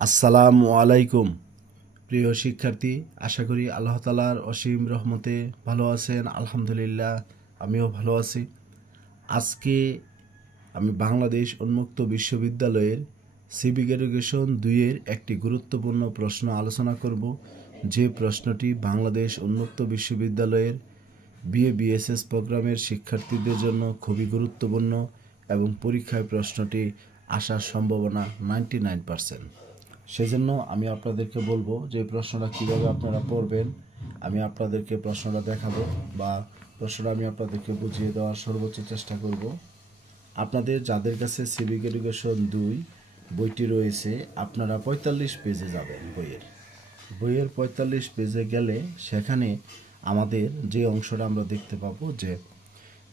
আসসালামু আলাইকুম প্রিয় শিক্ষার্থী, আশা করি আল্লাহ তাআলার অসীম রহমতে ভালো আছেন। আলহামদুলিল্লাহ, আমিও ভালো আছি। আজকে আমি বাংলাদেশ উন্মুক্ত বিশ্ববিদ্যালয়ের সিভিক এডুকেশন 2-এর একটি গুরুত্বপূর্ণ প্রশ্ন আলোচনা করব, যে প্রশ্নটি বাংলাদেশ উন্মুক্ত বিশ্ববিদ্যালয়ের বিএ বিএসএস প্রোগ্রামের শিক্ষার্থীদের জন্য খুবই গুরুত্বপূর্ণ এবং পরীক্ষায় প্রশ্নটি আসার সম্ভাবনা 99%। সেজন্য আমি আপনাদেরকে বলবো যে প্রশ্নটা কীভাবে আপনারা পড়বেন। আমি আপনাদেরকে প্রশ্নটা দেখাবো বা প্রশ্নটা আমি আপনাদেরকে বুঝিয়ে দেওয়ার সর্বোচ্চ চেষ্টা করব। আপনাদের যাদের কাছে সিভিক এডুকেশন 2 বইটি রয়েছে, আপনারা 45 পেজে যাবেন। বইয়ের 45 পেজে গেলে সেখানে আমাদের যে অংশটা আমরা দেখতে পাবো যে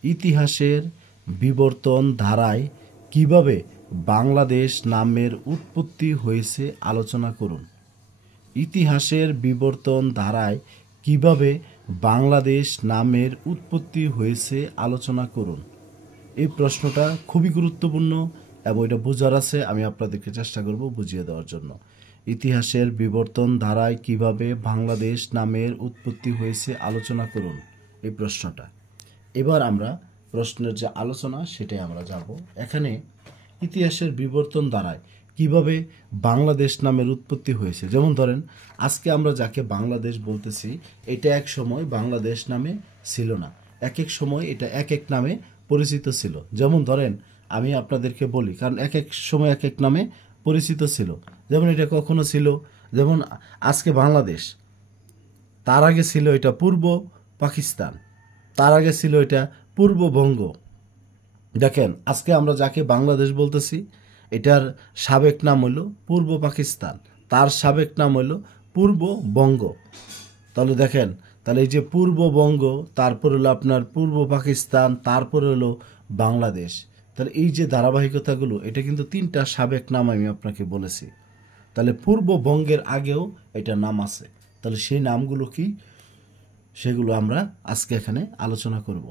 ইতিহাসের বিবর্তন ধারায় কিভাবে বাংলাদেশ নামের উৎপত্তি হয়েছে আলোচনা করুন। ইতিহাসের বিবর্তন ধারায় কিভাবে বাংলাদেশ নামের উৎপত্তি হয়েছে আলোচনা করুন। এই প্রশ্নটা খুবই গুরুত্বপূর্ণ এবং এটা বোঝার আছে, আমি আপনাদেরকে চেষ্টা করব বুঝিয়ে দেওয়ার জন্য। ইতিহাসের বিবর্তন ধারায় কিভাবে বাংলাদেশ নামের উৎপত্তি হয়েছে আলোচনা করুন, এই প্রশ্নটা। এবার আমরা প্রশ্নের যে আলোচনা সেটাই আমরা যাব। এখানে ইতিহাসের বিবর্তন দ্বারায় কিভাবে বাংলাদেশ নামের উৎপত্তি হয়েছে, যেমন ধরেন আজকে আমরা যাকে বাংলাদেশ বলতেছি, এটা এক সময় বাংলাদেশ নামে ছিল না। এক এক সময় এটা এক এক নামে পরিচিত ছিল। যেমন ধরেন আমি আপনাদেরকে বলি, কারণ এক এক সময় এক এক নামে পরিচিত ছিল। যেমন এটা কখনো ছিল, যেমন আজকে বাংলাদেশ, তার আগে ছিল এটা পূর্ব পাকিস্তান, তার আগে ছিল এটা পূর্ববঙ্গ। দেখেন আজকে আমরা যাকে বাংলাদেশ বলতেছি, এটার সাবেক নাম হলো পূর্ব পাকিস্তান, তার সাবেক নাম হলো পূর্ববঙ্গ। তাহলে দেখেন, তাহলে এই যে পূর্ববঙ্গ, তারপর হলো আপনার পূর্ব পাকিস্তান, তারপর হলো বাংলাদেশ। তাহলে এই যে ধারাবাহিকতাগুলো, এটা কিন্তু 3টা সাবেক নাম আমি আপনাকে বলেছি। তাহলে পূর্ববঙ্গের আগেও এটা নাম আছে। তাহলে সেই নামগুলো কি, সেগুলো আমরা আজকে এখানে আলোচনা করব।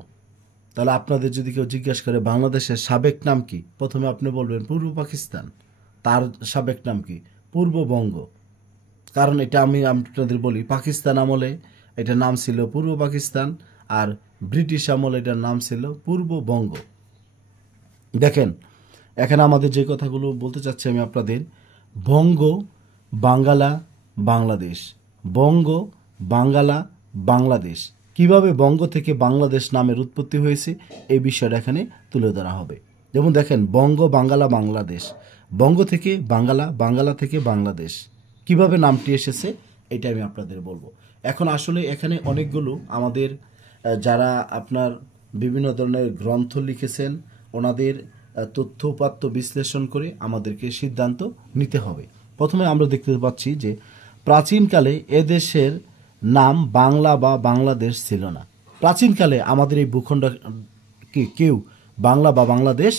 তাহলে আপনাদের যদি কেউ জিজ্ঞাসা করে বাংলাদেশের সাবেক নাম কি, প্রথমে আপনি বলবেন পূর্ব পাকিস্তান, তার সাবেক নাম কি পূর্ববঙ্গ। কারণ এটা আমি আপনাদের বলি, পাকিস্তান আমলে এটার নাম ছিল পূর্ব পাকিস্তান, আর ব্রিটিশ আমলে এটার নাম ছিল পূর্ববঙ্গ। দেখেন এখানে আমাদের যে কথাগুলো বলতে চাচ্ছি আমি আপনাদের, বঙ্গ, বাঙ্গালা, বাংলাদেশ, বঙ্গ, বাঙ্গালা, বাংলাদেশ। কিভাবে বঙ্গ থেকে বাংলাদেশ নামের উৎপত্তি হয়েছে এই বিষয়টা এখানে তুলে ধরা হবে। যেমন দেখেন, বঙ্গ, বাঙ্গালা, বাংলাদেশ, বঙ্গ থেকে বাঙ্গালা, বাঙ্গালা থেকে বাংলাদেশ, কিভাবে নামটি এসেছে এটা আমি আপনাদের বলবো। এখন আসলে এখানে অনেকগুলো আমাদের যারা আপনার বিভিন্ন ধরনের গ্রন্থ লিখেছেন, ওনাদের তথ্য উপাত্ত বিশ্লেষণ করে আমাদেরকে সিদ্ধান্ত নিতে হবে। প্রথমে আমরা দেখতে পাচ্ছি যে প্রাচীনকালে এদেশের নাম বাংলা বা বাংলাদেশ ছিল না। প্রাচীনকালে আমাদের এই ভূখণ্ডকে কেউ বাংলা বা বাংলাদেশ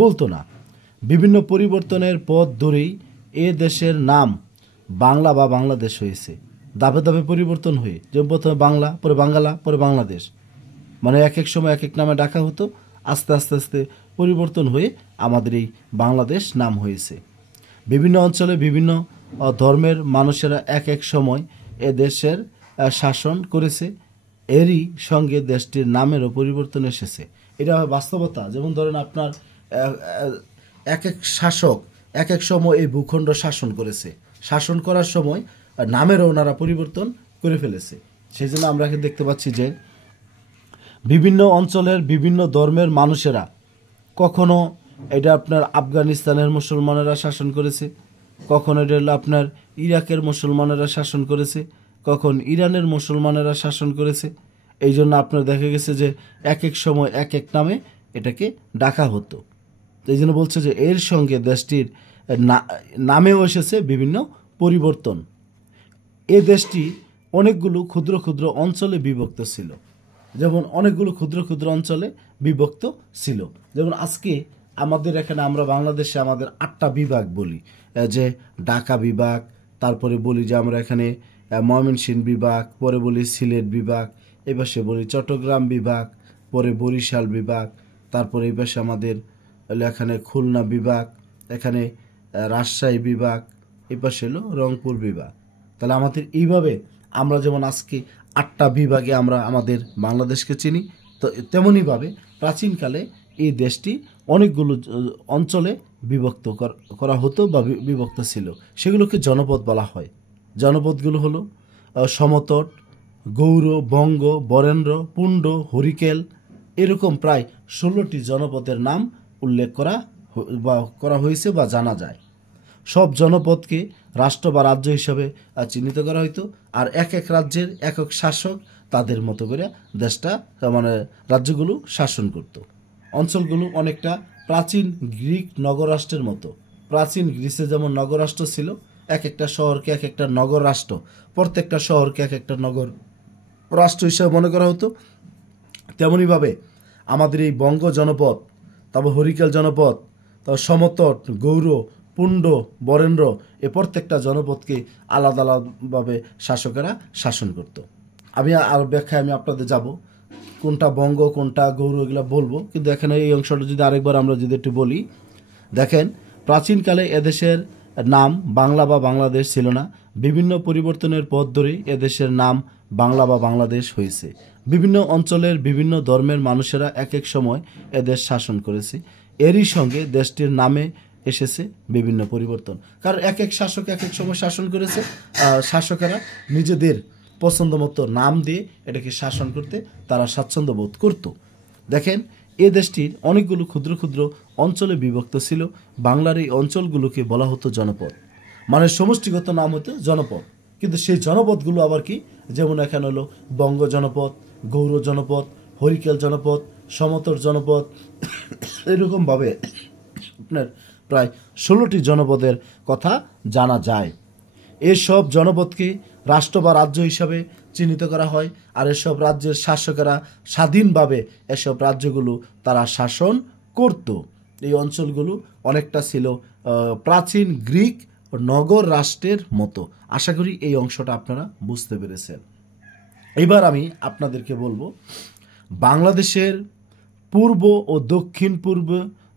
বলতো না। বিভিন্ন পরিবর্তনের পথ ধরেই এ দেশের নাম বাংলা বা বাংলাদেশ হয়েছে। ধাপে ধাপে পরিবর্তন হয়ে, যেমন প্রথমে বাংলা, পরে বাঙ্গালা, পরে বাংলাদেশ, মানে এক এক সময় এক এক নামে ডাকা হতো। আস্তে আস্তে আস্তে পরিবর্তন হয়ে আমাদের এই বাংলাদেশ নাম হয়েছে। বিভিন্ন অঞ্চলে বিভিন্ন ধর্মের মানুষেরা এক এক সময় এ দেশের শাসন করেছে, এরই সঙ্গে দেশটির নামেরও পরিবর্তন এসেছে। এটা বাস্তবতা। যেমন ধরেন আপনার এক এক শাসক এক এক সময় এই ভূখণ্ড শাসন করেছে, শাসন করার সময় নামেরও ওনারা পরিবর্তন করে ফেলেছে। সেই জন্য আমরা দেখতে পাচ্ছি যে বিভিন্ন অঞ্চলের বিভিন্ন ধর্মের মানুষেরা, কখনো এটা আপনার আফগানিস্তানের মুসলমানেরা শাসন করেছে, কখন এটা হলো আপনার ইরাকের মুসলমানেরা শাসন করেছে, কখন ইরানের মুসলমানেরা শাসন করেছে। এই জন্য আপনার দেখা গেছে যে এক এক সময় এক এক নামে এটাকে ডাকা হতো। এই জন্য বলছে যে এর সঙ্গে দেশটির নামেও এসেছে বিভিন্ন পরিবর্তন। এ দেশটি অনেকগুলো ক্ষুদ্র ক্ষুদ্র অঞ্চলে বিভক্ত ছিল। যেমন অনেকগুলো ক্ষুদ্র ক্ষুদ্র অঞ্চলে বিভক্ত ছিল। যেমন আজকে আমাদের এখানে আমরা বাংলাদেশে আমাদের 8টা বিভাগ বলি, যে ঢাকা বিভাগ, তারপরে বলি যে আমরা এখানে ময়মনসিংহ বিভাগ, পরে বলি সিলেট বিভাগ, এপাশে বলি চট্টগ্রাম বিভাগ, পরে বরিশাল বিভাগ, তারপরে এই পাশে আমাদের এখানে খুলনা বিভাগ, এখানে রাজশাহী বিভাগ, এই পাশে হলো রংপুর বিভাগ। তাহলে আমাদের এইভাবে আমরা যেমন আজকে 8টা বিভাগে আমরা আমাদের বাংলাদেশকে চিনি, তো তেমনইভাবে প্রাচীনকালে এই দেশটি অনেকগুলো অঞ্চলে বিভক্ত করা হতো বা বিভক্ত ছিল। সেগুলোকে জনপদ বলা হয়। জনপদগুলো হলো সমতট, গৌর, বঙ্গ, বরেন্দ্র, পুণ্ড, হরিকেল, এরকম প্রায় 16টি জনপদের নাম উল্লেখ করা হয়েছে বা জানা যায়। সব জনপদকে রাষ্ট্র বা রাজ্য হিসাবে চিহ্নিত করা হইতো, আর এক এক রাজ্যের একক শাসক তাদের মতো করে দেশটা মানে রাজ্যগুলো শাসন করত। অঞ্চলগুলো অনেকটা প্রাচীন গ্রিক নগররাষ্ট্রের মতো। প্রাচীন গ্রিসে যেমন নগররাষ্ট্র ছিল, এক একটা শহরকে এক একটা নগর রাষ্ট্র, প্রত্যেকটা শহরকে এক একটা নগর রাষ্ট্র হিসাবে মনে করা হতো। তেমনইভাবে আমাদের এই বঙ্গ জনপদ, তারপর হরিকেল জনপদ, তারপর সমতট, গৌর, পুণ্ড, বরেন্দ্র, এ প্রত্যেকটা জনপদকে আলাদা আলাদাভাবে শাসকেরা শাসন করত। আমি আর ব্যাখ্যায় আমি আপনাদের যাব, কোনটা বঙ্গ কোনটা গৌর এগুলো বলবো, কিন্তু এখানে এই অংশটা যদি আরেকবার আমরা যদি একটু বলি, দেখেন প্রাচীনকালে এদেশের নাম বাংলা বা বাংলাদেশ ছিল না। বিভিন্ন পরিবর্তনের পথ ধরে এদেশের নাম বাংলা বা বাংলাদেশ হয়েছে। বিভিন্ন অঞ্চলের বিভিন্ন ধর্মের মানুষেরা এক এক সময় এদেশ শাসন করেছে। এরই সঙ্গে দেশটির নামে এসেছে বিভিন্ন পরিবর্তন, কারণ এক এক শাসক এক এক সময় শাসন করেছে। শাসকেরা নিজেদের পছন্দ মতো নাম দিয়ে এটাকে শাসন করতে তারা স্বাচ্ছন্দ্য বোধ করত। দেখেন এ দেশটির অনেকগুলো ক্ষুদ্র ক্ষুদ্র অঞ্চলে বিভক্ত ছিল। বাংলার এই অঞ্চলগুলোকে বলা হতো জনপদ, মানে সমষ্টিগত নাম হতো জনপদ। কিন্তু সেই জনপদগুলো আবার কি, যেমন এখানে হলো বঙ্গ জনপদ, গৌর জনপদ, হরিকেল জনপদ, সমতট জনপদ, এরকমভাবে আপনার প্রায় 16টি জনপদের কথা জানা যায়। এসব জনপদকে রাষ্ট্র বা রাজ্য হিসাবে চিহ্নিত করা হয়, আর এসব রাজ্যের শাসকেরা স্বাধীনভাবে এসব রাজ্যগুলো তারা শাসন করত। এই অঞ্চলগুলো অনেকটা ছিল প্রাচীন গ্রিক নগর রাষ্ট্রের মতো। আশা করি এই অংশটা আপনারা বুঝতে পেরেছেন। এবার আমি আপনাদেরকে বলবো, বাংলাদেশের পূর্ব ও দক্ষিণ পূর্ব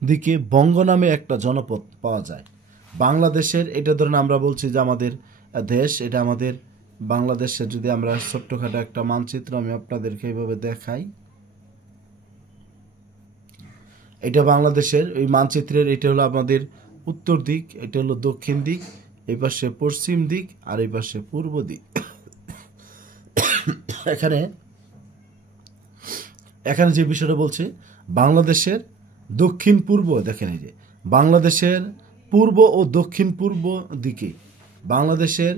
দিকে বঙ্গ নামে একটা জনপদ পাওয়া যায়। বাংলাদেশের এটা ধরেন আমরা বলছি যে আমাদের দেশ, এটা আমাদের বাংলাদেশের যদি আমরা ছোট্টখাটো একটা মানচিত্র আমি আপনাদেরকে এইভাবে দেখাই, এটা বাংলাদেশের এই মানচিত্রের, এটা হলো আমাদের উত্তর দিক, এটা হলো দক্ষিণ দিক, এই পাশে পশ্চিম দিক, আর এই পাশে পূর্ব দিক। এখানে যে বিষয়টা বলছে বাংলাদেশের দক্ষিণ পূর্ব, দেখেন এই যে বাংলাদেশের পূর্ব ও দক্ষিণ পূর্ব দিকে, বাংলাদেশের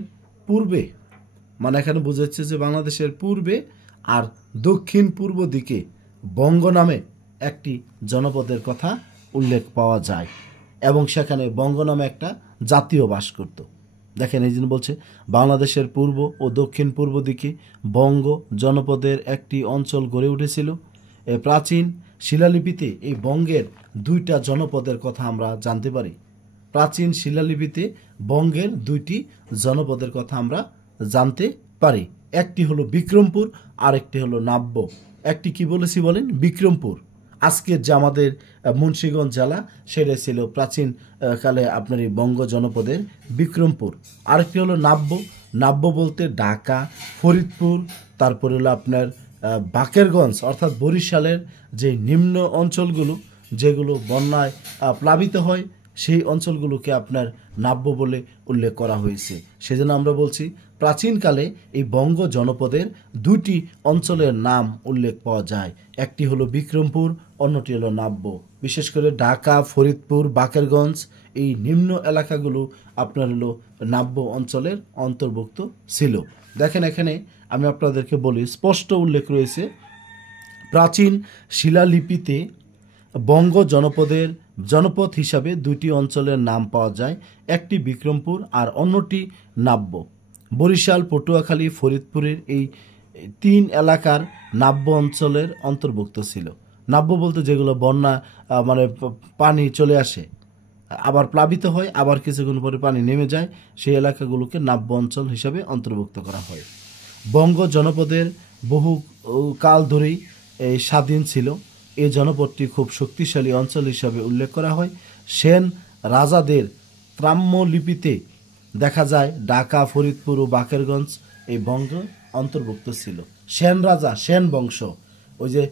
পূর্বে মানে এখানে বোঝাচ্ছে যে বাংলাদেশের পূর্বে আর দক্ষিণ পূর্ব দিকে বঙ্গ নামে একটি জনপদের কথা উল্লেখ পাওয়া যায়, এবং সেখানে বঙ্গ নামে একটা জাতীয় বাস করত। দেখেন এই জন্য বলছে বাংলাদেশের পূর্ব ও দক্ষিণ পূর্ব দিকে বঙ্গ জনপদের একটি অঞ্চল গড়ে উঠেছিল। প্রাচীন শিলালিপিতে এই বঙ্গের 2টা জনপদের কথা আমরা জানতে পারি। প্রাচীন শিলালিপিতে বঙ্গের 2টি জনপদের কথা আমরা জানতে পারি। একটি হলো বিক্রমপুর, আর একটি হলো নাব্য। একটি কি বলেছি বলেন, বিক্রমপুর, আজকের যে আমাদের মুন্সিগঞ্জ জেলা, সেটা ছিল প্রাচীন কালে আপনার এই বঙ্গ জনপদের বিক্রমপুর। আরেকটি হলো নাব্য। নাব্য বলতে ঢাকা, ফরিদপুর, তারপরে হলো আপনার বাকেরগঞ্জ অর্থাৎ বরিশালের যে নিম্ন অঞ্চলগুলো যেগুলো বন্যায় প্লাবিত হয়, সেই অঞ্চলগুলোকে আপনার নাব্য বলে উল্লেখ করা হয়েছে। সেজন্য আমরা বলছি প্রাচীনকালে এই বঙ্গ জনপদের 2টি অঞ্চলের নাম উল্লেখ পাওয়া যায়। একটি হলো বিক্রমপুর, অন্যটি হলো নাব্য। বিশেষ করে ঢাকা, ফরিদপুর, বাকেরগঞ্জ এই নিম্ন এলাকাগুলো আপনার হলো নাব্য অঞ্চলের অন্তর্ভুক্ত ছিল। দেখেন এখানে আমি আপনাদেরকে বলি, স্পষ্ট উল্লেখ রয়েছে প্রাচীন শিলালিপিতে বঙ্গ জনপদের জনপদ হিসাবে 2টি অঞ্চলের নাম পাওয়া যায়, একটি বিক্রমপুর আর অন্যটি নাব্য। বরিশাল, পটুয়াখালী, ফরিদপুরের এই 3 এলাকার নাব্য অঞ্চলের অন্তর্ভুক্ত ছিল। নাব্য বলতে যেগুলো বন্যা মানে পানি চলে আসে, আবার প্লাবিত হয়, আবার কিছুক্ষণ পরে পানি নেমে যায়, সেই এলাকাগুলোকে নাব্য অঞ্চল হিসাবে অন্তর্ভুক্ত করা হয়। বঙ্গ জনপদের বহু কাল ধরেই স্বাধীন ছিল। এই জনপদটি খুব শক্তিশালী অঞ্চল হিসাবে উল্লেখ করা হয়। সেন রাজাদের তাম্রলিপিতে দেখা যায় ঢাকা, ফরিদপুর ও বাকেরগঞ্জ এই বঙ্গ অন্তর্ভুক্ত ছিল। সেন রাজা, সেন বংশ, ওই যে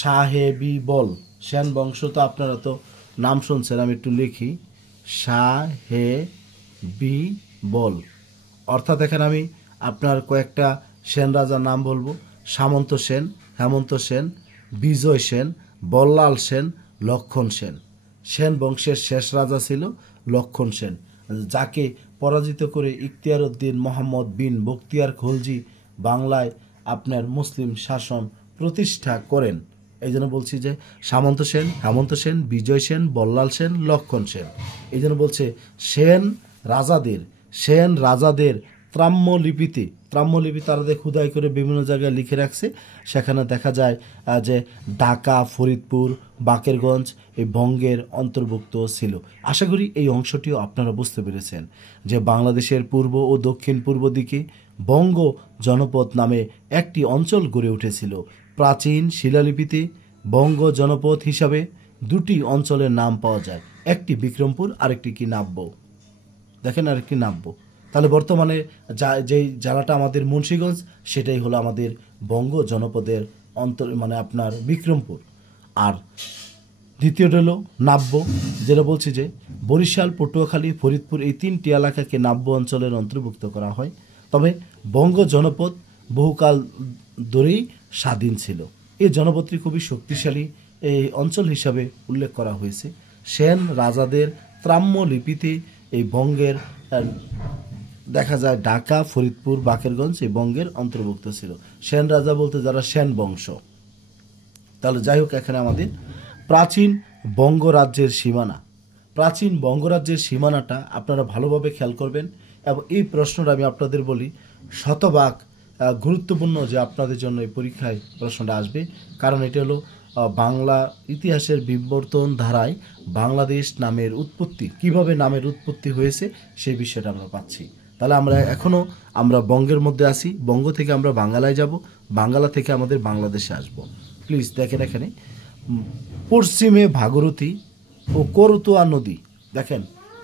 সাহেবি বল, সেন বংশ তো আপনারা তো নাম শুনছেন, আমি একটু লিখি, সাহেবি বল, অর্থাৎ এখানে আমি আপনার কয়েকটা সেন রাজার নাম বলবো: সামন্ত সেন, হেমন্ত সেন, বিজয় সেন, বল্লাল সেন, লক্ষণ সেন। সেন বংশের শেষ রাজা ছিল লক্ষণ সেন, যাকে পরাজিত করে ইখতিয়ার উদ্দিন মোহাম্মদ বিন বখতিয়ার খলজি বাংলায় আপনার মুসলিম শাসন প্রতিষ্ঠা করেন। এই জন্য বলছি যে সামন্ত সেন, হেমন্ত সেন, বিজয় সেন, বল্লাল সেন, লক্ষণ সেন। এই জন্য বলছে সেন রাজাদের ত্রাম্যলিপিতে, ত্রাম্যলিপি তারা খোদাই করে বিভিন্ন জায়গায় লিখে রাখছে, সেখানে দেখা যায় যে ঢাকা, ফরিদপুর, বাকেরগঞ্জ এই বঙ্গের অন্তর্ভুক্ত ছিল। আশা করি এই অংশটিও আপনারা বুঝতে পেরেছেন যে বাংলাদেশের পূর্ব ও দক্ষিণ পূর্ব দিকে বঙ্গ জনপদ নামে একটি অঞ্চল গড়ে উঠেছিল। প্রাচীন শিলালিপিতে বঙ্গ জনপদ হিসাবে দুটি অঞ্চলের নাম পাওয়া যায়, একটি বিক্রমপুর, আরেকটি কি নাব্য, দেখেন আরেকটি নাব্য। তাহলে বর্তমানে যেই জেলাটা আমাদের মুন্সিগঞ্জ, সেটাই হলো আমাদের বঙ্গ জনপদের মানে আপনার বিক্রমপুর। আর দ্বিতীয়টা হলো নাব্য, যেটা বলছি যে বরিশাল, পটুয়াখালী, ফরিদপুর এই তিনটি এলাকাকে নাব্য অঞ্চলের অন্তর্ভুক্ত করা হয়। তবে বঙ্গ জনপদ বহুকাল ধরেই স্বাধীন ছিল। এই জনপদটি খুবই শক্তিশালী এই অঞ্চল হিসাবে উল্লেখ করা হয়েছে। সেন রাজাদের ত্রাম্যলিপিতে এই বঙ্গের দেখা যায় ঢাকা, ফরিদপুর, বাকেরগঞ্জ এই বঙ্গের অন্তর্ভুক্ত ছিল। সেন রাজা বলতে যারা সেন বংশ। তাহলে যাই হোক, এখানে আমাদের প্রাচীন বঙ্গরাজ্যের সীমানা, প্রাচীন বঙ্গরাজ্যের সীমানাটা আপনারা ভালোভাবে খেয়াল করবেন। এবং এই প্রশ্নটা আমি আপনাদের বলি শতভাগ গুরুত্বপূর্ণ, যে আপনাদের জন্য এই পরীক্ষায় প্রশ্নটা আসবে, কারণ এটা হলো বাংলা ইতিহাসের বিবর্তন ধারায় বাংলাদেশ নামের উৎপত্তি, কিভাবে নামের উৎপত্তি হয়েছে সেই বিষয়টা আমরা পাচ্ছি। তাহলে আমরা বঙ্গের মধ্যে আসি, বঙ্গ থেকে আমরা বাংলায় যাব, বাংলা থেকে আমাদের বাংলাদেশে আসব। প্লিজ দেখেন এখানে পশ্চিমে ভাগীরথী ও করতোয়া নদী। দেখেন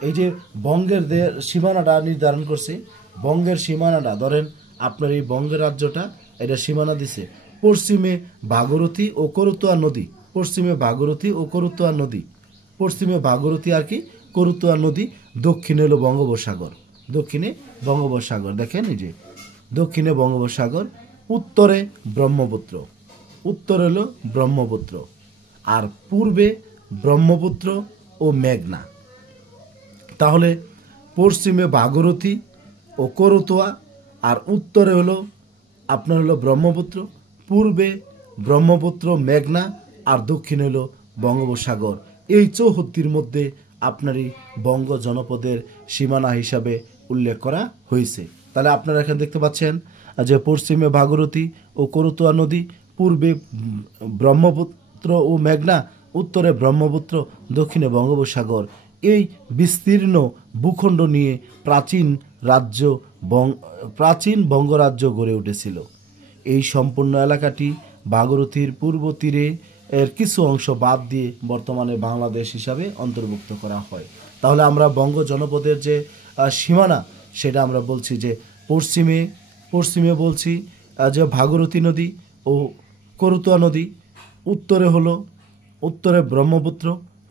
এই যে বঙ্গের সীমানাটা নির্ধারণ করছে, বঙ্গের সীমানাটা ধরেন আপনার এই বঙ্গের রাজ্যটা, এটা সীমানা দিছে পশ্চিমে ভাগীরথী ও করতোয়া নদী, পশ্চিমে ভাগীরথী ও করতোয়া নদী, পশ্চিমে ভাগীরথী আর কি করতোয়া নদী, দক্ষিণে হলো বঙ্গোপসাগর, দক্ষিণে বঙ্গোপসাগর, দেখেন এই যে দক্ষিণে বঙ্গোপসাগর, উত্তরে ব্রহ্মপুত্র, উত্তর হলো ব্রহ্মপুত্র, আর পূর্বে ব্রহ্মপুত্র ও মেঘনা। তাহলে পশ্চিমে ভাগীরথী ও করতোয়া, আর উত্তরে হলো আপনার হলো ব্রহ্মপুত্র, পূর্বে ব্রহ্মপুত্র, মেঘনা, আর দক্ষিণে হলো বঙ্গোপসাগর। এই চৌহদ্দির মধ্যে আপনার এই বঙ্গ জনপদের সীমানা হিসাবে উল্লেখ করা হয়েছে। তাহলে আপনারা এখানে দেখতে পাচ্ছেন যে পশ্চিমে ভাগীরথী ও করতোয়া নদী, পূর্বে ব্রহ্মপুত্র ও মেঘনা, উত্তরে ব্রহ্মপুত্র, দক্ষিণে বঙ্গোপসাগর। এই বিস্তীর্ণ ভূখণ্ড নিয়ে প্রাচীন বঙ্গরাজ্য গড়ে উঠেছিল। এই সম্পূর্ণ এলাকাটি ভাগীরথীর পূর্ব তীরে এর কিছু অংশ বাদ দিয়ে বর্তমানে বাংলাদেশ হিসাবে অন্তর্ভুক্ত করা হয়। তাহলে আমরা বঙ্গ জনপদের যে সীমানা, সেটা আমরা বলছি যে পশ্চিমে বলছি যে ভাগীরথী নদী ও করতোয়া নদী, উত্তরে ব্রহ্মপুত্র,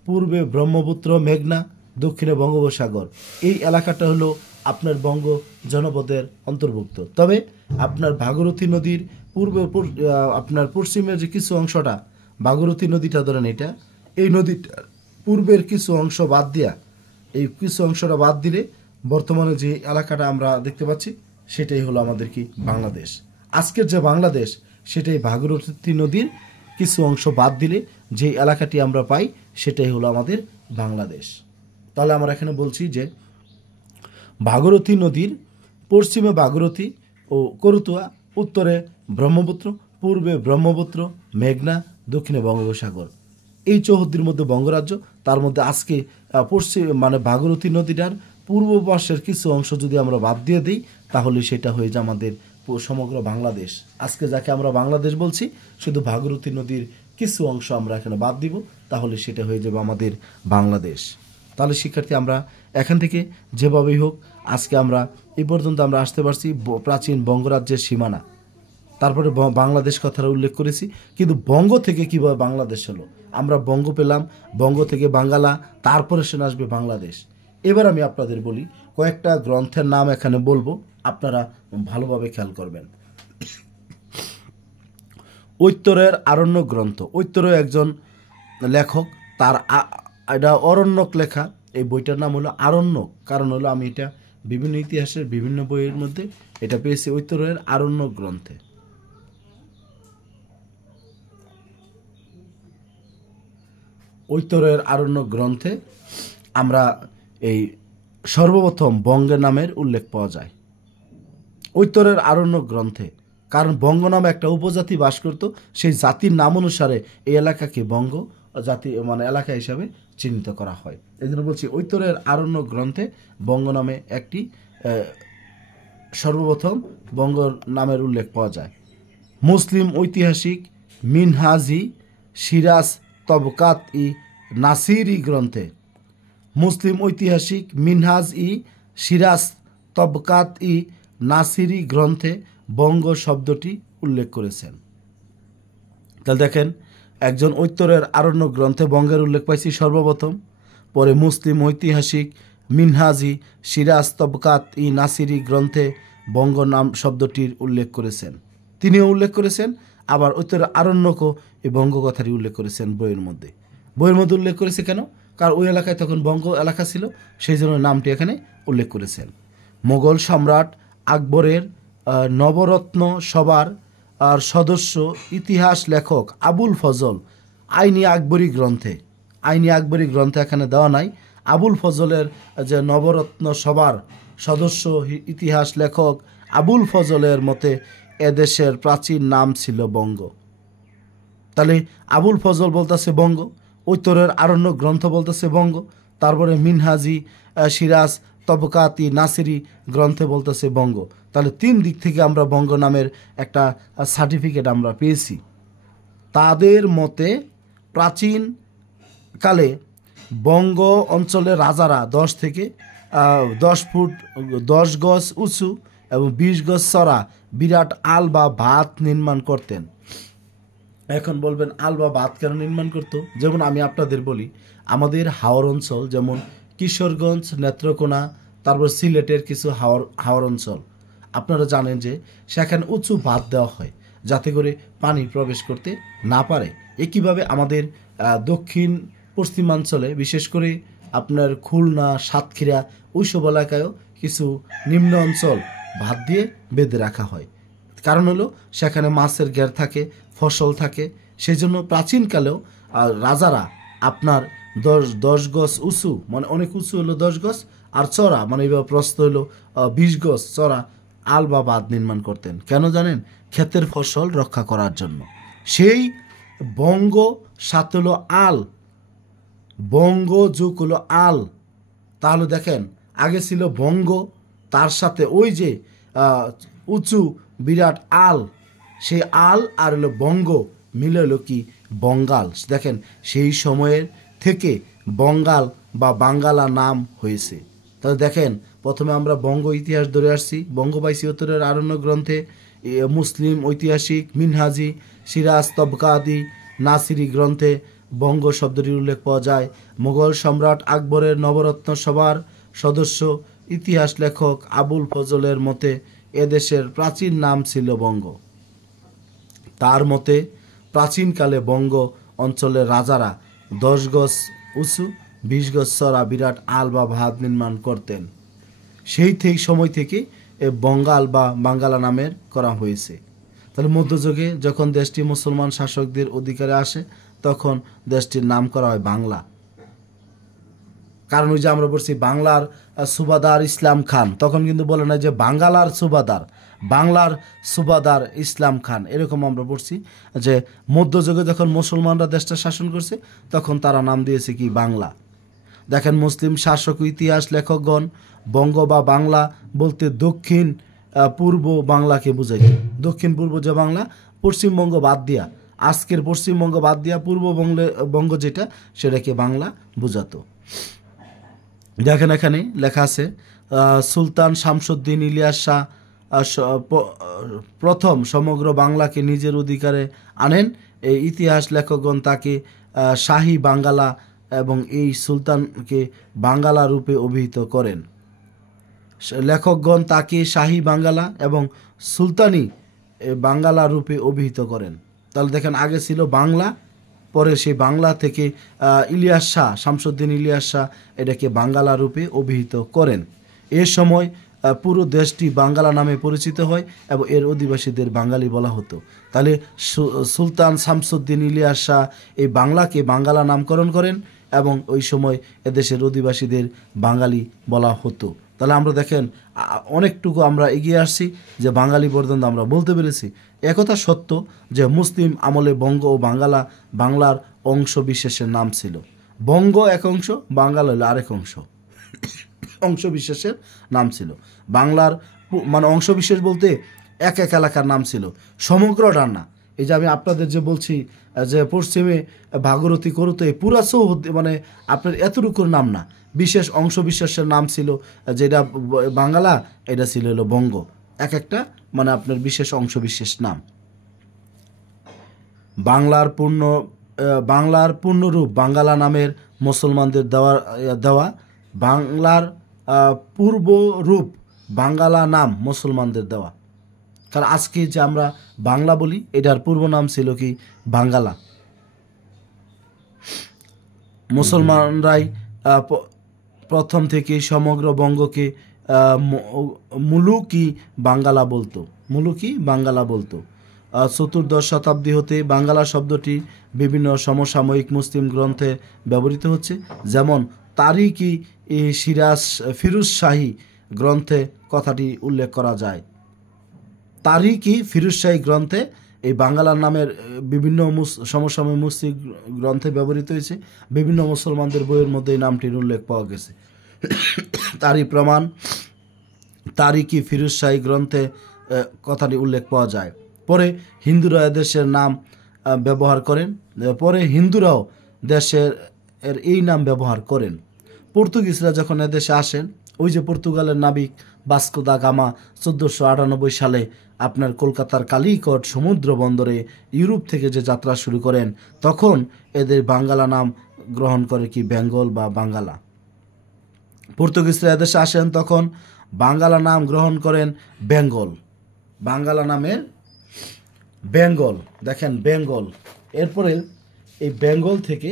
পূর্বে ব্রহ্মপুত্র, মেঘনা, দক্ষিণে বঙ্গোপসাগর। এই এলাকাটা হলো আপনার বঙ্গ জনপদের অন্তর্ভুক্ত। তবে আপনার ভাগীরথী নদীর আপনার পশ্চিমের যে কিছু অংশটা, ভাগীরথী নদীটা ধরেন এটা, এই নদীটার পূর্বের কিছু অংশ বাদ দিয়া, এই কিছু অংশটা বাদ দিলে বর্তমানে যে এলাকাটা আমরা দেখতে পাচ্ছি সেটাই হলো আমাদের কি বাংলাদেশ। আজকের যে বাংলাদেশ সেটাই ভাগীরথী নদীর কিছু অংশ বাদ দিলে যে এলাকাটি আমরা পাই সেটাই হলো আমাদের বাংলাদেশ। তাহলে আমরা এখানে বলছি যে ভাগীরথী নদীর পশ্চিমে ভাগীরথী ও করতোয়া, উত্তরে ব্রহ্মপুত্র, পূর্বে ব্রহ্মপুত্র, মেঘনা, দক্ষিণে বঙ্গোপসাগর। এই চৌহদ্দির মধ্যে বঙ্গরাজ্য। তার মধ্যে আজকে ভাগীরথী নদীটার পূর্ব পাশের কিছু অংশ যদি আমরা বাদ দিয়ে দিই, তাহলে সেটা হয়ে যায় আমাদের সমগ্র বাংলাদেশ। আজকে যাকে আমরা বাংলাদেশ বলছি, শুধু ভাগীরথী নদীর কিছু অংশ আমরা এখানে বাদ দিব, তাহলে সেটা হয়ে যাবে আমাদের বাংলাদেশ। তাহলে শিক্ষার্থী, আমরা এখান থেকে যেভাবেই হোক আজকে আমরা এই পর্যন্ত আমরা আসতে পারছি প্রাচীন বঙ্গরাজ্যের সীমানা, তারপরে বাংলাদেশ কথাটা উল্লেখ করেছি। কিন্তু বঙ্গ থেকে কীভাবে বাংলাদেশ হলো, আমরা বঙ্গ পেলাম, বঙ্গ থেকে বাঙ্গালা, তারপরে সে আসবে বাংলাদেশ। এবার আমি আপনাদের বলি কয়েকটা গ্রন্থের নাম এখানে বলবো, আপনারা ভালোভাবে খেয়াল করবেন। ঐত্তরের আরণ্যক গ্রন্থ, ঐত্তরেয় একজন লেখক, তার এটা অরণ্যক লেখা, এই বইটার নাম হলো আরণ্যক। কারণ হলো আমি এটা বিভিন্ন ইতিহাসের বিভিন্ন বইয়ের মধ্যে এটা পেয়েছি ঐত্তরের আরণ্যক গ্রন্থে। ঐত্তরের আরণ্যক গ্রন্থে আমরা এই সর্বপ্রথম বঙ্গের নামের উল্লেখ পাওয়া যায় ঐত্তরের আরণ্যক গ্রন্থে। কারণ বঙ্গ নামে একটা উপজাতি বাস করত, সেই জাতির নাম অনুসারে এই এলাকাকে বঙ্গ জাতি মানে এলাকা হিসাবে চিহ্নিত করা হয়। এই জন্য বলছি ঐত্তরের আরণ্যক গ্রন্থে বঙ্গ নামে একটি সর্বপ্রথম বঙ্গ নামের উল্লেখ পাওয়া যায়। মুসলিম ঐতিহাসিক মিনহাজি সিরাজ তবকাত ই নাসিরি গ্রন্থে, মুসলিম ঐতিহাসিক মিনহাজ ই সিরাজ তবকাত ই নাসিরি গ্রন্থে বঙ্গ শব্দটি উল্লেখ করেছেন। তাহলে দেখেন, একজন ঐত্তরের আরণ্যক গ্রন্থে বঙ্গের উল্লেখ পাইছি সর্বপ্রথম, পরে মুসলিম ঐতিহাসিক মিনহাজি সিরাজ তবকাত ই নাসিরি গ্রন্থে বঙ্গ নাম শব্দটির উল্লেখ করেছেন। তিনিও উল্লেখ করেছেন, আবার ঐত্তরের আরণ্যকও এই বঙ্গ কথাটি উল্লেখ করেছেন বইয়ের মধ্যে। বইয়ের মধ্যে উল্লেখ করেছে কেন? কারণ ওই এলাকায় তখন বঙ্গ এলাকা ছিল, সেই জন্য নামটি এখানে উল্লেখ করেছেন। মোগল সম্রাট আকবরের নবরত্ন সভার আর সদস্য ইতিহাস লেখক আবুল ফজল আইনি আকবরী গ্রন্থে এখানে দেওয়া নাই। আবুল ফজলের যে নবরত্ন সভার সদস্য ইতিহাস লেখক আবুল ফজলের মতে এদেশের প্রাচীন নাম ছিল বঙ্গ। তাহলে আবুল ফজল বলতেছে বঙ্গ, ঐত্তরের আরণ্যক গ্রন্থ বলতেছে বঙ্গ, তারপরে মিনহাজি সিরাজ তবকাতি নাসিরি গ্রন্থে বলতেছে বঙ্গ। তাহলে তিন দিক থেকে আমরা বঙ্গ নামের একটা সার্টিফিকেট আমরা পেয়েছি। তাদের মতে প্রাচীন কালে বঙ্গ অঞ্চলের রাজারা 10 ফুট 10 গজ উঁচু এবং 20 গজ চড়া বিরাট আল বা বাঁধ নির্মাণ করতেন। এখন বলবেন আল বা বাঁধ কেন নির্মাণ করতো? যেমন আমি আপনাদের বলি, আমাদের হাওর অঞ্চল যেমন কিশোরগঞ্জ, নেত্রকোনা, তারপর সিলেটের কিছু হাওর অঞ্চল, আপনারা জানেন যে সেখানে উঁচু বাঁধ দেওয়া হয় যাতে করে পানি প্রবেশ করতে না পারে। একইভাবে আমাদের দক্ষিণ পশ্চিমাঞ্চলে বিশেষ করে আপনার খুলনা, সাতক্ষীরা ওইসব এলাকায়ও কিছু নিম্ন অঞ্চল বাঁধ দিয়ে বেঁধে রাখা হয়। কারণ হলো সেখানে মাছের ঘের থাকে, ফসল থাকে। সেই জন্য প্রাচীনকালেও রাজারা আপনার 10 গজ উঁচু, মানে অনেক উঁচু হলো 10 গজ, আর চড়া মানে এইভাবে প্রস্থ হলো 20 গজ চড়া আল বা বাঁধ নির্মাণ করতেন। কেন জানেন? ক্ষেতের ফসল রক্ষা করার জন্য। সেই বঙ্গ সাথে হলো আল, বঙ্গ যুগ হলো আল। তাহলে দেখেন, আগে ছিল বঙ্গ, তার সাথে ওই যে উঁচু বিরাট আল, সেই আল আর হলো বঙ্গ মিলে হলো কি বঙ্গাল। দেখেন, সেই সময়ের থেকে বঙ্গাল বা বাঙ্গালা নাম হয়েছে। তাহলে দেখেন, প্রথমে আমরা বঙ্গ ইতিহাস ধরে আসছি, বঙ্গ পাইছি ঐত্তরের আরণ্যক গ্রন্থে, মুসলিম ঐতিহাসিক মিনহাজি সিরাজ তবকাতি নাসিরি গ্রন্থে বঙ্গ শব্দটির উল্লেখ পাওয়া যায়। মোগল সম্রাট আকবরের নবরত্ন সভার সদস্য ইতিহাস লেখক আবুল ফজলের মতে এদেশের প্রাচীন নাম ছিল বঙ্গ। তার মতে প্রাচীনকালে বঙ্গ অঞ্চলের রাজারা 10 গজ উঁচু 20 গজ চড়া বিরাট আল বা বাঁধ নির্মাণ করতেন। সেই সময় থেকে বঙ্গাল বা বাঙ্গালা নামের করা হয়েছে। তাহলে মধ্যযুগে যখন দেশটি মুসলমান শাসকদের অধিকারে আসে তখন দেশটির নাম করা হয় বাংলা। কারণ ওই যে আমরা বলছি বাংলার সুবাদার ইসলাম খান, তখন কিন্তু বলে না যে বাঙ্গালার সুবাদার, বাংলার সুবাদার ইসলাম খান, এরকম আমরা বলছি যে মধ্যযুগে যখন মুসলমানরা দেশটা শাসন করছে তখন তারা নাম দিয়েছে কি বাংলা। দেখেন, মুসলিম শাসক ইতিহাস লেখকগণ বঙ্গ বা বাংলা বলতে দক্ষিণ পূর্ব বাংলাকে বুঝাইত। দক্ষিণ পূর্ব যে বাংলা, পশ্চিমবঙ্গ বাদ দিয়া, আজকের পশ্চিমবঙ্গ বাদ দিয়া পূর্ব বঙ্গ যেটা সেটাকে বাংলা বোঝাতো। দেখেন এখানে লেখা আছে সুলতান শামসুদ্দিন ইলিয়াস শাহ প্রথম সমগ্র বাংলাকে নিজের অধিকারে আনেন। এই ইতিহাস লেখকগণ তাকে শাহী বাঙ্গালা এবং এই সুলতানকে বাঙ্গালা রূপে অভিহিত করেন। লেখকগণ তাকে শাহী বাঙ্গালা এবং সুলতানি বাঙ্গালা রূপে অভিহিত করেন। তাহলে দেখেন আগে ছিল বাংলা, পরে সেই বাংলা থেকে ইলিয়াস শাহ, শামসুদ্দিন ইলিয়াস শাহ এটাকে বাঙ্গালা রূপে অভিহিত করেন। এ সময় পুরো দেশটি বাঙ্গালা নামে পরিচিত হয় এবং এর অধিবাসীদের বাঙালি বলা হতো। তাহলে সুলতান শামসুদ্দিন ইলিয়াস শাহ এই বাংলাকে বাঙ্গালা নামকরণ করেন এবং ওই সময় এদেশের অধিবাসীদের বাঙালি বলা হতো। তাহলে আমরা দেখেন অনেকটুকু আমরা এগিয়ে আসছি যে বাঙালি পর্যন্ত আমরা বলতে পেরেছি। একথা সত্য যে মুসলিম আমলে বঙ্গ ও বাংলার অংশ বিশেষের নাম ছিল। বঙ্গ এক অংশ, বাঙ্গাল হলো আরেক অংশ, অংশ বিশেষের নাম ছিল। বাংলার মানে অংশ বিশেষ বলতে এক এক এলাকার নাম ছিল, সমগ্রটার না। এই যে আমি আপনাদের যে বলছি যে পশ্চিমে ভাগীরথী করতে পুরা মানে আপনার এতটুকুর নাম না, বিশেষ অংশ বিশেষের নাম ছিল, যেটা বাংলা এটা ছিল হলো বঙ্গ, এক একটা মানে আপনার বিশেষ অংশ বিশেষ নাম। বাংলার পূর্ণরূপ বাঙ্গালা নামের মুসলমানদের দেওয়া। বাংলার পূর্ব রূপ বাঙ্গালা নাম মুসলমানদের দেওয়া। কারণ আজকে যে আমরা বাংলা বলি এটার পূর্ব নাম ছিল কি বাঙ্গালা। মুসলমানরাই প্রথম থেকে সমগ্র বঙ্গকে মুলুকি বাঙ্গালা বলতো। চতুর্দশ শতাব্দী হতে বাঙ্গালা শব্দটি বিভিন্ন সমসাময়িক মুসলিম গ্রন্থে ব্যবহৃত হচ্ছে। যেমন তারিকি ফিরুজ শাহী গ্রন্থে কথাটি উল্লেখ করা যায়। তারিকি ফিরুজ শাহী গ্রন্থে এই বাঙ্গালার নামের বিভিন্ন সমসাময়িক মুসলিম গ্রন্থে ব্যবহৃত হয়েছে। বিভিন্ন মুসলমানদের বইয়ের মধ্যে এই নামটির উল্লেখ পাওয়া গেছে। তারই প্রমাণ তারিকি ফিরুজ শাহী গ্রন্থে কথাটি উল্লেখ পাওয়া যায়। পরে হিন্দুরা এদেশের নাম ব্যবহার করেন, হিন্দুরাও দেশের এই নাম ব্যবহার করেন। পর্তুগিজরা যখন এদেশে আসেন, ওই যে পর্তুগালের নাবিক ভাস্কো দা গামা 1498 সালে আপনার কলকাতার কালিকট সমুদ্র বন্দরে ইউরোপ থেকে যে যাত্রা শুরু করেন, তখন এদের বাঙ্গালা নাম গ্রহণ করে কি বেঙ্গল বা বাঙ্গালা। পর্তুগিজরা এদেশে আসেন তখন বাঙ্গালা নাম গ্রহণ করেন বেঙ্গল, বাঙ্গালা নামের বেঙ্গল। দেখেন বেঙ্গল, এরপরে এই বেঙ্গল থেকে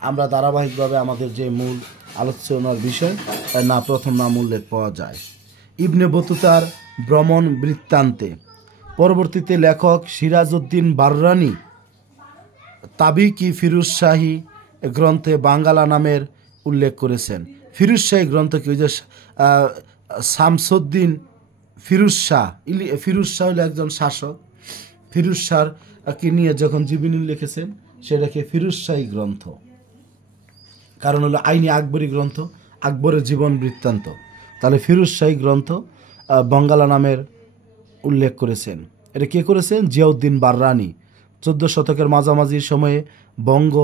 আমরা ধারাবাহিকভাবে আমাদের যে মূল আলোচনার বিষয় না প্রথম নাম উল্লেখ পাওয়া যায় ইবনে বতুতার ভ্রমণ বৃত্তান্তে। পরবর্তীতে লেখক সিরাজউদ্দিন বাররানি তাবিকি ফিরুজ শাহী গ্রন্থে বাঙ্গালা নামের উল্লেখ করেছেন। ফিরুজ শাহী গ্রন্থ কি ওই যে শামসুদ্দিন ফিরুজ শাহ হলো একজন শাসক, ফিরুজ শাহকে নিয়ে যখন জীবনী লিখেছেন সেটাকে ফিরুজ শাহী গ্রন্থ, কারণ হলো আইনি আকবরী গ্রন্থ, আকবরের জীবন বৃত্তান্ত। তাহলে ফিরুজ শাহী গ্রন্থ বাঙ্গালা নামের উল্লেখ করেছেন। এটা কে করেছেন? জিয়াউদ্দিন বাররানি। 14 শতকের মাঝামাঝি সময়ে বঙ্গ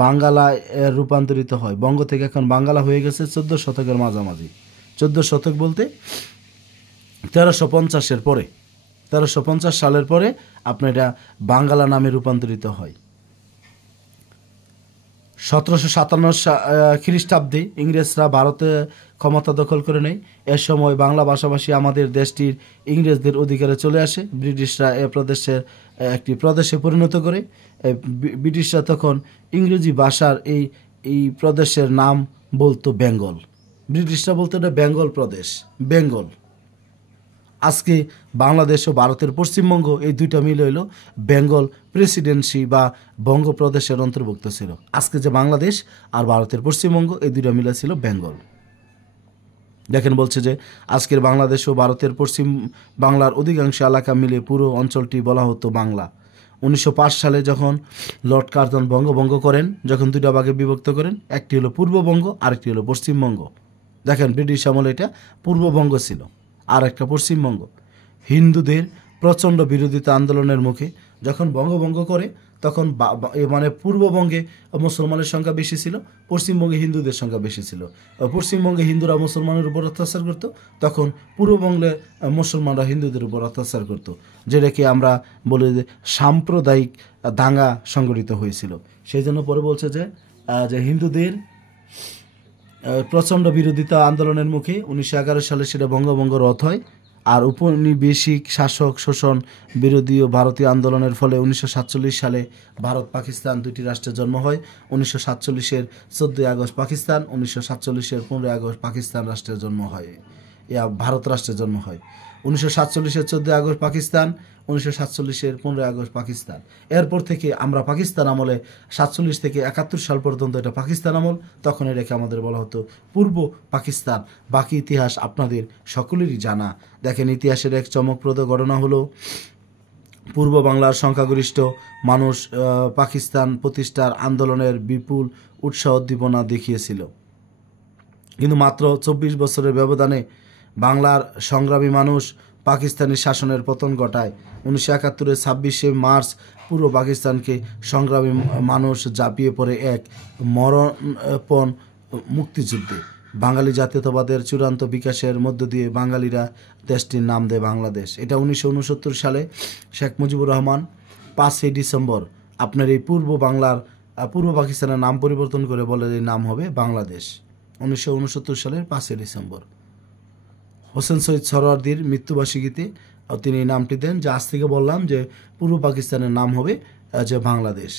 বাঙ্গালায় রূপান্তরিত হয়। বঙ্গ থেকে এখন বাঙ্গালা হয়ে গেছে 14 শতকের মাঝামাঝি। 14 শতক বলতে 1350-এর পরে, 1350 সালের পরে আপনার এটা বাঙ্গালা নামে রূপান্তরিত হয়। 1757 খ্রিস্টাব্দে ইংরেজরা ভারতে ক্ষমতা দখল করে নেয়। এর সময় বাংলা ভাষাভাষী আমাদের দেশটির ইংরেজদের অধিকারে চলে আসে। ব্রিটিশরা এ প্রদেশের একটি প্রদেশে পরিণত করে। ব্রিটিশরা তখন ইংরেজি ভাষার এই প্রদেশের নাম বলতো বেঙ্গল। ব্রিটিশরা বলতো এটা বেঙ্গল প্রদেশ, বেঙ্গল। আজকে বাংলাদেশ ও ভারতের পশ্চিমবঙ্গ এই দুইটা মিলে হইল বেঙ্গল প্রেসিডেন্সি বা বঙ্গপ্রদেশের অন্তর্ভুক্ত ছিল। আজকে যে বাংলাদেশ আর ভারতের পশ্চিমবঙ্গ এই দুইটা মিলে ছিল বেঙ্গল। দেখেন বলছে যে আজকের বাংলাদেশ ও ভারতের পশ্চিম বাংলার অধিকাংশ এলাকা মিলে পুরো অঞ্চলটি বলা হতো বাংলা। 1905 সালে যখন লর্ড কার্জন বঙ্গভঙ্গ করেন, যখন দুইটা ভাগে বিভক্ত করেন, একটি হলো পূর্ববঙ্গ আরেকটি হলো পশ্চিমবঙ্গ। দেখেন ব্রিটিশ আমলে এটা পূর্ববঙ্গ ছিল আর একটা পশ্চিমবঙ্গ। হিন্দুদের প্রচণ্ড বিরোধিতা আন্দোলনের মুখে যখন বঙ্গভঙ্গ করে তখন মানে পূর্ববঙ্গে মুসলমানের সংখ্যা বেশি ছিল, পশ্চিমবঙ্গে হিন্দুদের সংখ্যা বেশি ছিল। পশ্চিমবঙ্গে হিন্দুরা মুসলমানের উপর অত্যাচার করত, তখন পূর্ববঙ্গে মুসলমানরা হিন্দুদের উপর অত্যাচার করত, যেটাকে আমরা বলি যে সাম্প্রদায়িক দাঙ্গা সংগঠিত হয়েছিল। সেই জন্য পরে বলছে যে হিন্দুদের প্রচণ্ড বিরোধিতা আন্দোলনের মুখে 1911 সালে সেটা বঙ্গভঙ্গ রদ হয়। আর উপনিবেশিক শাসক শোষণ বিরোধী ও ভারতীয় আন্দোলনের ফলে 1947 সালে ভারত পাকিস্তান দুটি রাষ্ট্রের জন্ম হয়। 1947-এর 14 আগস্ট পাকিস্তান, 1947-এর 15 আগস্ট পাকিস্তান রাষ্ট্রের জন্ম হয়, ভারত রাষ্ট্রের জন্ম হয়। 1947-এর 14 আগস্ট পাকিস্তান, 1947-এর 15 আগস্ট পাকিস্তান। এরপর থেকে আমরা পাকিস্তান আমলে 47 থেকে 71 সাল পর্যন্ত এটা পাকিস্তান আমল, তখন এটাকে আমাদের বলা হতো পূর্ব পাকিস্তান। বাকি ইতিহাস আপনাদের সকলেরই জানা। দেখেন, ইতিহাসের এক চমকপ্রদ ঘটনা হলো পূর্ব বাংলার সংখ্যাগরিষ্ঠ মানুষ পাকিস্তান প্রতিষ্ঠার আন্দোলনের বিপুল উৎসাহ উদ্দীপনা দেখিয়েছিল, কিন্তু মাত্র 24 বছরের ব্যবধানে বাংলার সংগ্রামী মানুষ পাকিস্তানি শাসনের পতন ঘটায়। 1971-এর 26শে মার্চ পূর্ব পাকিস্তানকে সংগ্রামী মানুষ ঝাঁপিয়ে পড়ে এক মরণপণ মুক্তিযুদ্ধে। বাঙালি জাতীয়তাবাদের চূড়ান্ত বিকাশের মধ্য দিয়ে বাঙালিরা দেশটির নাম দেয় বাংলাদেশ। এটা 1969 সালে শেখ মুজিবুর রহমান 5ই ডিসেম্বর আপনার এই পূর্ব পাকিস্তানের নাম পরিবর্তন করে বলে এই নাম হবে বাংলাদেশ। 1969 সালের 5ই ডিসেম্বর হোসেন শহীদ সরওয়ার্দীর মৃত্যুবার্ষিকীতে তিনি এই নামটি দেন, যে আজ থেকে বললাম যে পূর্ব পাকিস্তানের নাম হবে যে বাংলাদেশ।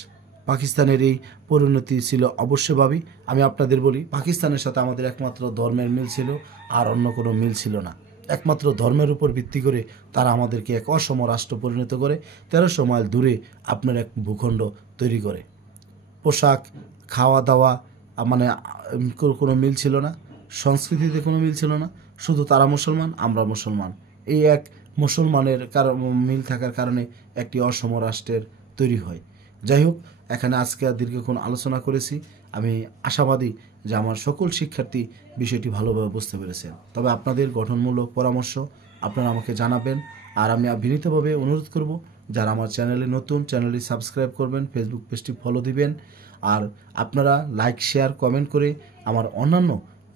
পাকিস্তানের এই পরিণতি ছিল অবশ্যভাবী। আমি আপনাদের বলি, পাকিস্তানের সাথে আমাদের একমাত্র ধর্মের মিল ছিল, আর অন্য কোনো মিল ছিল না। একমাত্র ধর্মের উপর ভিত্তি করে তারা আমাদেরকে এক অসম রাষ্ট্র পরিণত করে 1300 মাইল দূরে আপনার এক ভূখণ্ড তৈরি করে। পোশাক, খাওয়া দাওয়া মানে কোনো মিল ছিল না, সংস্কৃতিতে কোনো মিল ছিল না, শুধু তারা মুসলমান, আমরা মুসলমান। এই এক মুসলমানের মিল থাকার কারণে একটি অসম রাষ্ট্রের তৈরি হয়। যাই হোক, এখানে আজকে দীর্ঘক্ষণ আলোচনা করেছি। আমি আশাবাদী যে আমার সকল শিক্ষার্থী বিষয়টি ভালোভাবে বুঝতে পেরেছেন। তবে আপনাদের গঠনমূলক পরামর্শ আপনারা আমাকে জানাবেন। আর আমি বিনীতভাবে অনুরোধ করব, যারা আমার চ্যানেলে নতুন, চ্যানেলটি সাবস্ক্রাইব করবেন, ফেসবুক পেজটি ফলো দিবেন, আর আপনারা লাইক, শেয়ার, কমেন্ট করে আমার অন্যান্য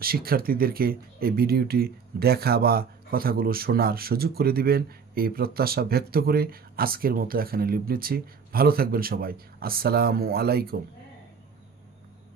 শিক্ষার্থীদেরকে এই ভিডিওটি দেখা বা কথাগুলো শোনার সুযোগ করে দিবেন, এই প্রত্যাশা ব্যক্ত করে আজকের মতো এখানে লিভ নিচ্ছি। ভালো থাকবেন সবাই। আসসালামু আলাইকুম।